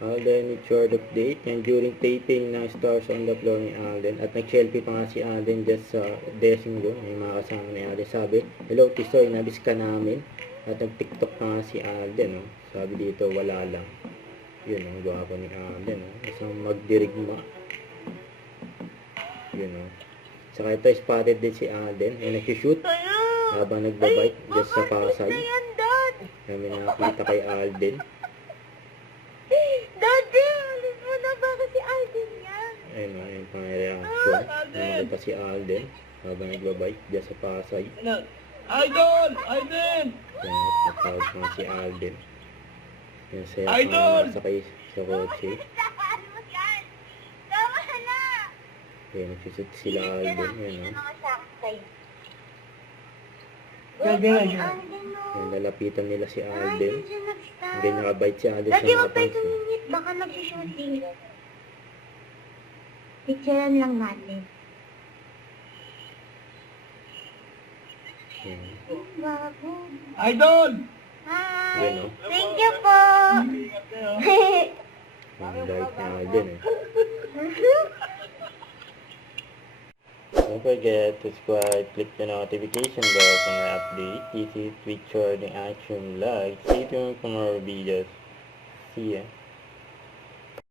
Alden with short update. And during taping ng Stars on the Floor ni Alden, at nag-selfie pa nga si Alden dyan sa dressing room, may mga kasama ni Alden. Sabi, hello Tisoy, nabis ka namin. At nag-tiktok pa nga si Alden, no? Sabi dito, wala lang. Yun, ang gwapo ni Alden, no? Isang magdirigma. Yun, no? Saka ito, spotted din si Alden. Ay nag-shoot habang nagbabike dyan sa Pasay. Kami nakakita kay Alden. Daddy, alis mo na baka si Alden yan. Ayun na, yung pang-reaction. Nakakita si Alden habang nagbabike dyan sa Pasay. Idol! Idol! Yan, natawag nga si Alden. Yan, saya Idol! pa sakay sa kotse. Saan mo yan? Tama na. Yan, nagsusot sila Alden. Yan, no? Gagawin. Yan, lalapitan nila si Alden. Diyan nag-stop. Hindi nakabite si Alden Daddy, sa wag tayo napansin. tumingit. Baka nag-shooting. Picturean lang natin. Yan, Bago. Idol! Hi. yan, no? Thank you po. Ang light ni Alden, eh. Don't forget to subscribe, click the notification bell for my update. This is Twitch Trending Action Live. Stay tuned for more videos. See ya.